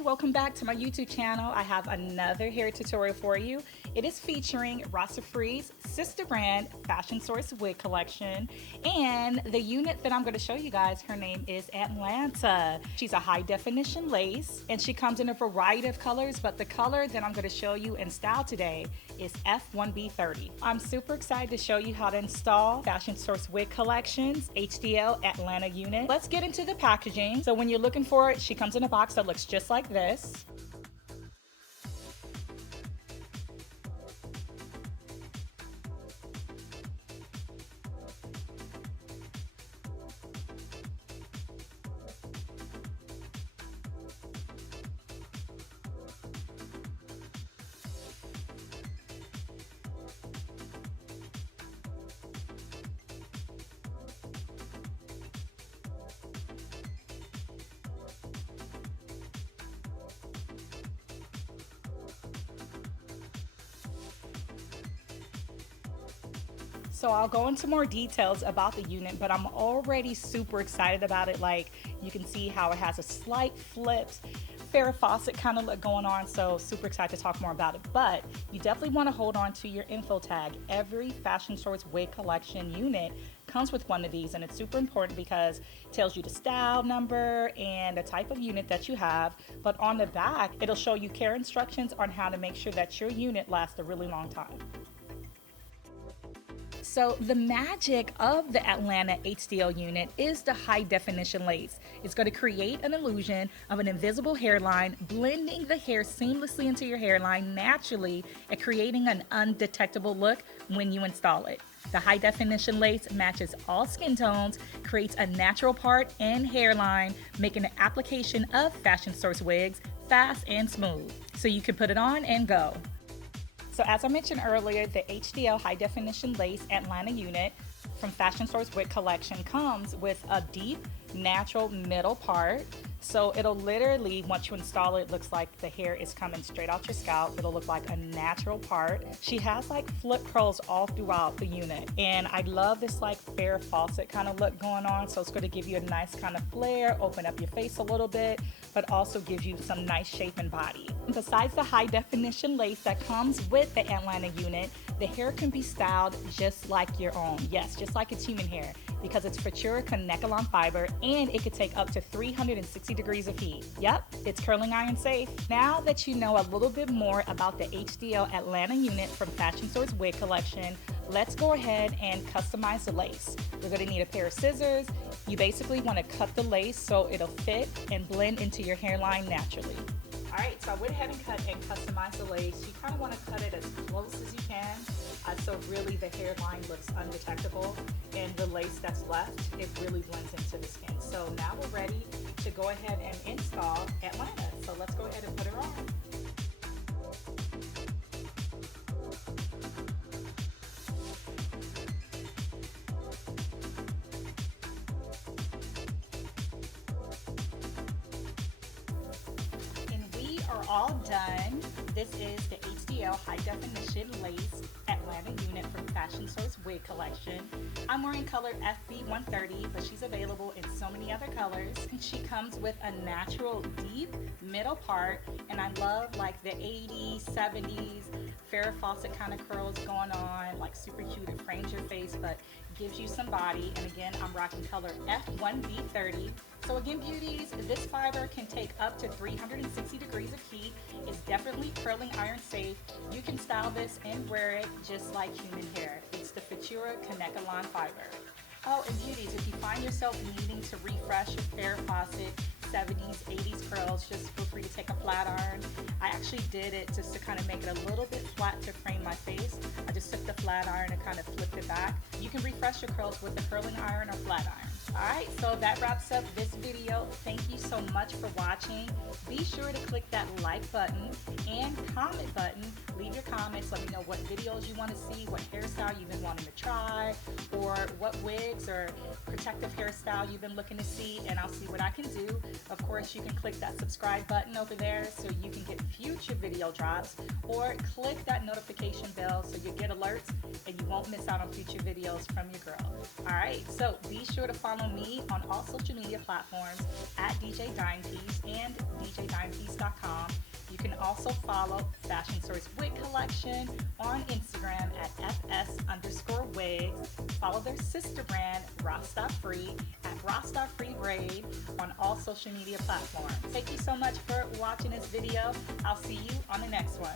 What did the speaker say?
Hey, welcome back to my YouTube channel. I have another hair tutorial for you. It is featuring RastAfri's sister brand Fashion Source wig collection, and the unit that I'm going to show you guys, her name is Atlanta. She's a high definition lace and she comes in a variety of colors, but the color that I'm going to show you in style today is F1B30. I'm super excited to show you how to install Fashion Source wig collections HDL Atlanta unit. Let's get into the packaging. So when you're looking for it, she comes in a box that looks just like this. So I'll go into more details about the unit, but I'm already super excited about it. Like, you can see how it has a slight flipped Farrah Fawcett kind of look going on, so super excited to talk more about it. But you definitely want to hold on to your info tag. Every Fashion Source wig collection unit comes with one of these, and it's super important because it tells you the style number and the type of unit that you have. But on the back, it'll show you care instructions on how to make sure that your unit lasts a really long time. So the magic of the Atlanta HDL unit is the high definition lace. It's going to create an illusion of an invisible hairline, blending the hair seamlessly into your hairline naturally and creating an undetectable look when you install it. The high definition lace matches all skin tones, creates a natural part and hairline, making the application of Fashion Source wigs fast and smooth. So you can put it on and go. So as I mentioned earlier, the HDL High Definition Lace Atlanta unit from Fashion Source Wig Collection comes with a deep, natural middle part. So it'll literally, once you install it, looks like the hair is coming straight out your scalp. It'll look like a natural part. She has like flip curls all throughout the unit. And I love this like Farrah Fawcett kind of look going on. So it's going to give you a nice kind of flare, open up your face a little bit, but also gives you some nice shape and body. Besides the high definition lace that comes with the Atlanta unit, the hair can be styled just like your own. Yes, just like it's human hair, because it's Futura Kanekalon Fiber and it could take up to 360 degrees of heat. Yep, it's curling iron safe. Now that you know a little bit more about the HDL Atlanta unit from Fashion Source wig collection, let's go ahead and customize the lace. We're going to need a pair of scissors. You basically want to cut the lace so it'll fit and blend into your hairline naturally. Alright, so I went ahead and cut and customized the lace. You kind of want to cut it as close as you can, so really the hairline looks undetectable, and the lace that's left, it really blends into the skin. So now we're ready to go ahead and install Atlanta. So let's go ahead and put her on. Are all done. This is the HDL High Definition Lace Atlanta unit from Fashion Source wig collection. I'm wearing color FB130, but she's available in so many other colors. She comes with a natural deep middle part, and I love like the 80s, 70s Farrah Fawcett kind of curls going on, like super cute. It frames your face, but gives you some body. And again, I'm rocking color F1B30. So again, beauties, this fiber can take up to 360 degrees of heat. It's definitely curling iron safe. You can style this and wear it just like human hair. It's the Futura Kanekalon Fiber. Oh, and beauties, if you find yourself needing to refresh your Farrah Fawcett 70s, 80s curls, just feel free to take a flat iron. I actually did it just to kind of make it a little bit flat to frame my face. I just took the flat iron and kind of flipped it back. You can refresh your curls with a curling iron or flat iron. Alright, so that wraps up this video. Thank you so much for watching. Be sure to click that like button and comment button. Leave your comments. Let me know what videos you want to see, what hairstyle you've been wanting to try, or what wigs or protective hairstyle you've been looking to see, and I'll see what I can do. Of course, you can click that subscribe button over there so you can get future video drops, or click that notification bell so you get alerts and you won't miss out on future videos from your girl. Alright, so be sure to follow me on all social media platforms at DJ Dimepiece and DJ Dimepiece.com. You can also follow Fashion Stories Wig Collection on Instagram at FS_wigs. Follow their sister brand, RastAfri, at RastAfri Braid on all social media platforms. Thank you so much for watching this video. I'll see you on the next one.